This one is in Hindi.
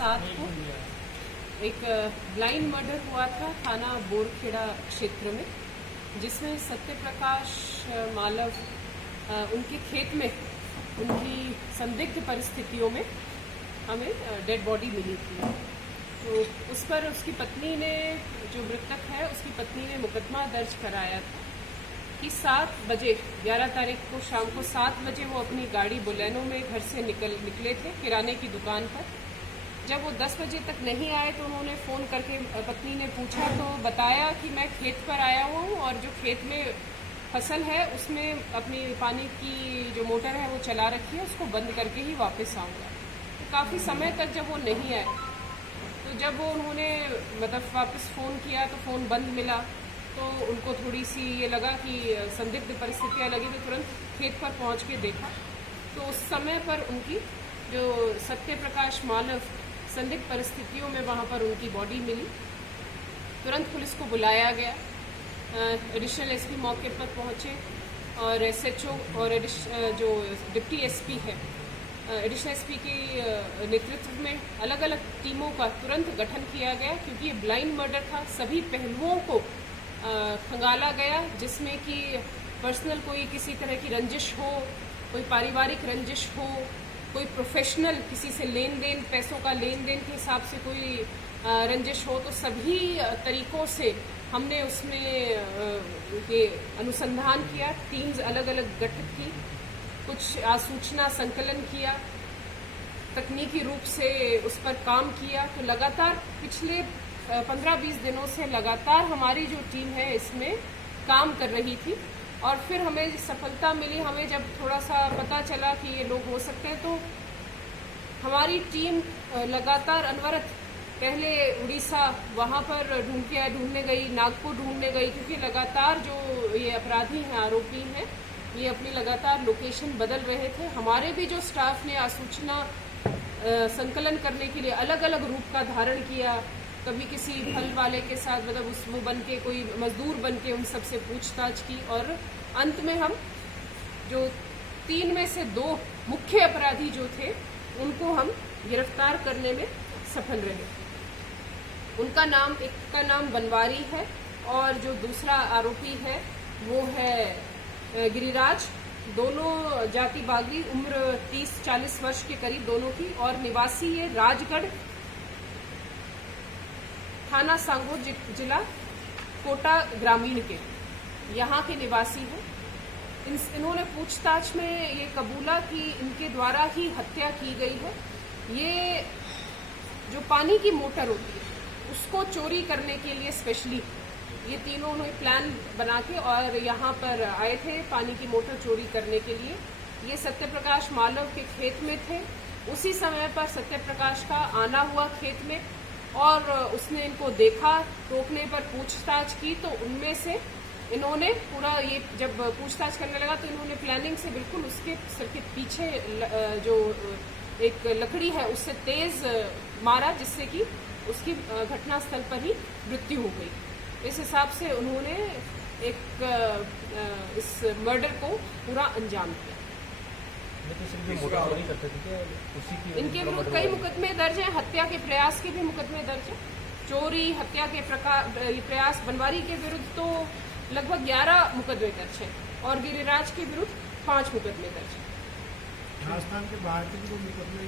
7 को एक ब्लाइंड मर्डर हुआ था थाना बोरखेड़ा क्षेत्र में, जिसमें सत्यप्रकाश मालव उनके खेत में उनकी संदिग्ध परिस्थितियों में हमें डेड बॉडी मिली थी। तो उस पर उसकी पत्नी ने, जो मृतक है उसकी पत्नी ने मुकदमा दर्ज कराया था कि 7 बजे 11 तारीख को शाम को 7 बजे वो अपनी गाड़ी बोलेनो में घर से निकले थे किराने की दुकान पर। जब वो 10 बजे तक नहीं आए तो उन्होंने फ़ोन करके पत्नी ने पूछा तो बताया कि मैं खेत पर आया हुआ हूँ और जो खेत में फसल है उसमें अपनी पानी की जो मोटर है वो चला रखी है, उसको बंद करके ही वापस आऊँगा। तो काफ़ी समय तक जब वो नहीं आए तो जब वो उन्होंने मतलब वापस फ़ोन किया तो फ़ोन बंद मिला, तो उनको थोड़ी सी ये लगा कि संदिग्ध परिस्थितियाँ लगी, तो तुरंत खेत पर पहुंच के देखा तो उस समय पर उनकी जो सत्यप्रकाश मालव संदिग्ध परिस्थितियों में वहाँ पर उनकी बॉडी मिली। तुरंत पुलिस को बुलाया गया, एडिशनल एसपी मौके पर पहुँचे और एसएचओ और जो डिप्टी एसपी है एडिशनल एसपी के नेतृत्व में अलग अलग टीमों का तुरंत गठन किया गया, क्योंकि ये ब्लाइंड मर्डर था। सभी पहलुओं को खंगाला गया, जिसमें कि पर्सनल कोई किसी तरह की रंजिश हो, कोई पारिवारिक रंजिश हो, कोई प्रोफेशनल किसी से लेन देन, पैसों का लेन देन के हिसाब से कोई रंजिश हो, तो सभी तरीकों से हमने उसमें ये अनुसंधान किया। टीम्स अलग अलग गठित की, कुछ आसूचना संकलन किया, तकनीकी रूप से उस पर काम किया। तो लगातार पिछले 15-20 दिनों से लगातार हमारी जो टीम है इसमें काम कर रही थी और फिर हमें सफलता मिली। हमें जब थोड़ा सा पता चला कि ये लोग हो सकते हैं तो हमारी टीम लगातार अनवरत पहले उड़ीसा वहाँ पर ढूंढने गई, नागपुर ढूंढने गई, क्योंकि लगातार जो ये अपराधी हैं, आरोपी हैं, ये अपनी लगातार लोकेशन बदल रहे थे। हमारे भी जो स्टाफ ने आसूचना संकलन करने के लिए अलग अलग रूप का धारण किया, कभी किसी फल वाले के साथ मतलब वो बन के कोई मजदूर बन के उन सबसे पूछताछ की और अंत में हम जो 3 में से 2 मुख्य अपराधी जो थे उनको हम गिरफ्तार करने में सफल रहे। उनका नाम, एक का नाम बनवारी है और जो दूसरा आरोपी है वो है गिरिराज। दोनों जाति बागी, उम्र 30-40 वर्ष के करीब दोनों की, और निवासी ये राजगढ़, थाना सांगोर, जिला कोटा ग्रामीण के यहाँ के निवासी हैं। इन्होंने पूछताछ में ये कबूला कि इनके द्वारा ही हत्या की गई है। ये जो पानी की मोटर होती है उसको चोरी करने के लिए स्पेशली ये तीनों ने प्लान बना के और यहाँ पर आए थे पानी की मोटर चोरी करने के लिए। ये सत्यप्रकाश मालव के खेत में थे। उसी समय पर सत्यप्रकाश का आना हुआ खेत में और उसने इनको देखा। रोकने पर पूछताछ की तो उनमें से इन्होंने पूरा ये जब पूछताछ करने लगा तो इन्होंने प्लानिंग से बिल्कुल उसके सर के पीछे जो एक लकड़ी है उससे तेज मारा, जिससे कि उसकी घटनास्थल पर ही मृत्यु हो गई। इस हिसाब से उन्होंने एक इस मर्डर को पूरा अंजाम दिया। इनके विरुद्ध कई मुकदमे दर्ज हैं, हत्या के प्रयास के भी मुकदमे दर्ज हैं, चोरी, हत्या के प्रयास। बनवारी के विरुद्ध तो लगभग 11 मुकदमे दर्ज हैं और गिरिराज के विरुद्ध 5 मुकदमे दर्ज हैं। राजस्थान के बाहर के भी मुकदमे